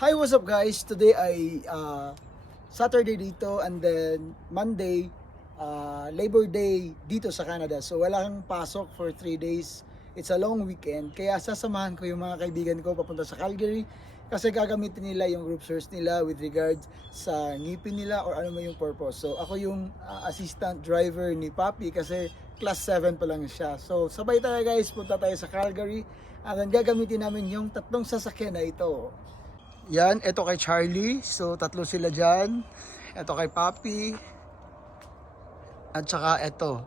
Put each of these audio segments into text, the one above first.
Hi, what's up guys? Today ay Saturday dito and then Monday, Labor Day dito sa Canada. So wala kang pasok for 3 days. It's a long weekend. Kaya sasamahan ko yung mga kaibigan ko papunta sa Calgary kasi gagamitin nila yung group search nila with regards sa ngipin nila or ano man yung purpose. So ako yung assistant driver ni Papi kasi class 7 pa lang siya. So sabay tayo guys, punta tayo sa Calgary and then gagamitin namin yung tatlong sasakyan na ito. Yan, ito kay Charlie. So, tatlo sila dyan. Ito kay Papi. At saka ito.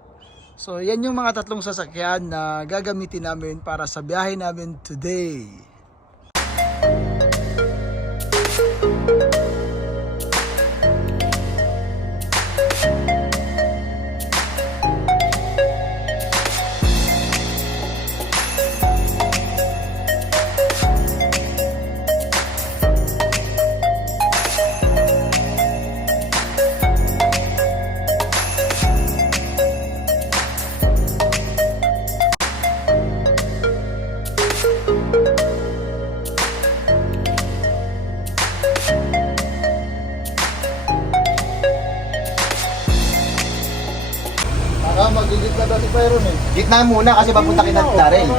So, yan yung mga tatlong sasakyan na gagamitin namin para sa biyahe namin today. Magigit na daw si Byron eh. Gitna muna kasi papunta kina Darrell.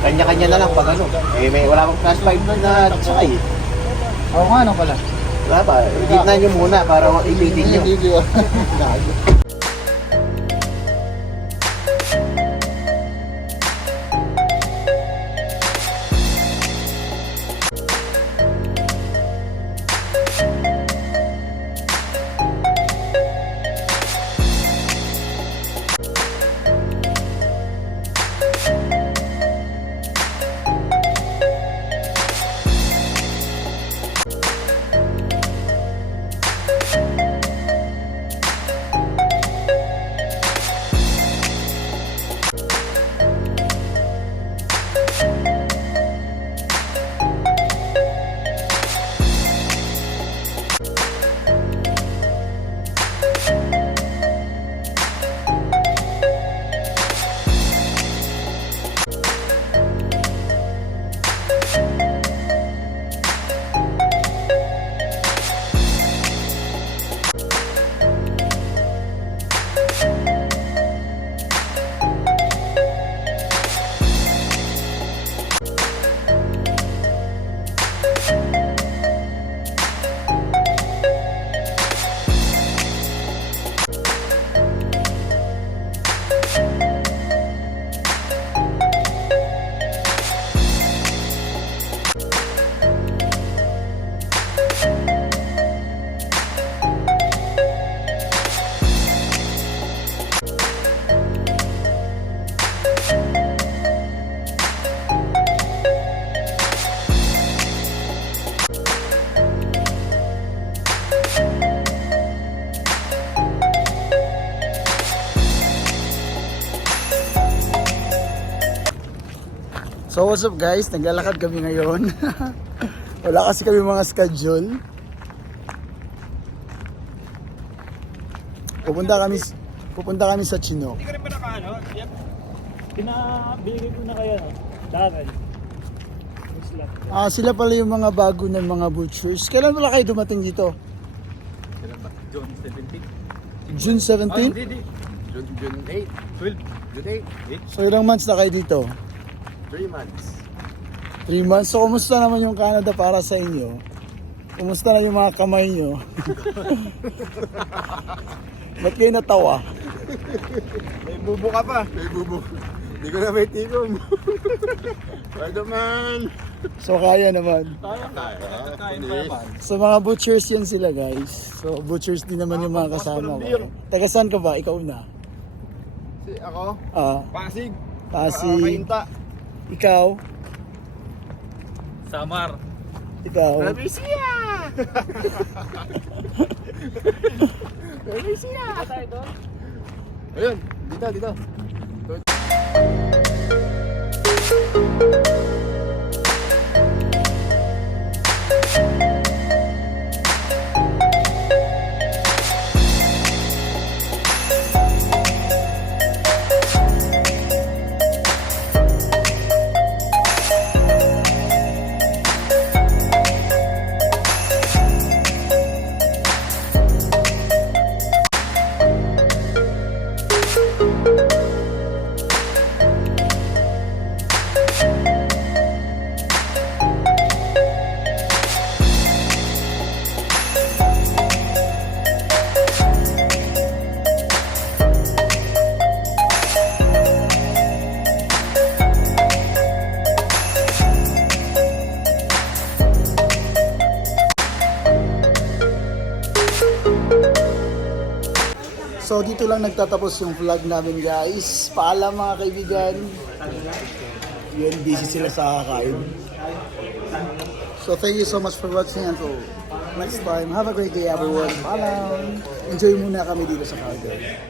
Kanya-kanya na lang pag ano. Eh, wala akong class 5 na sakay. Oo nga, ano pala? Wala ba? Gitna nyo muna para ipitin nyo. So what's up guys, naglalakad kami ngayon. Wala kasi kami mga schedule. Pupunta kami sa Chino. Hindi ka rin ba nakaano? Yep. Pinabigay ko na kaya, no? Daral. Sila pala yung mga bago ng mga butchers. Kailan pala kayo dumating dito? June 17. June 17? Hindi. June 8. 12. June 8. So ilang months na kayo dito? 3 months. 3 months. So kumusta naman yung Canada para sa inyo? Kumusta na yung mga kamay nyo? Ba't kayo natawa? May bubo ka pa. May bubo. Hindi ko na may tikom. Spider-Man. So kaya naman. Kain pa naman. So mga butchers yan sila guys. So butchers din naman yung mga kasama ko. Taga saan ka ba? Ikaw na. Ako? Pasig. Pasig. Kainta. Ikaw? Samar. Ikaw? Rabisia! Rabisia! Ayun, dito. So dito lang nagtatapos yung vlog namin guys. Paalam mga kaibigan. Yun, busy sila sa kakain. So thank you so much for watching and until next time. Have a great day everyone. Paalam. Enjoy muna kami dito sa Calgary.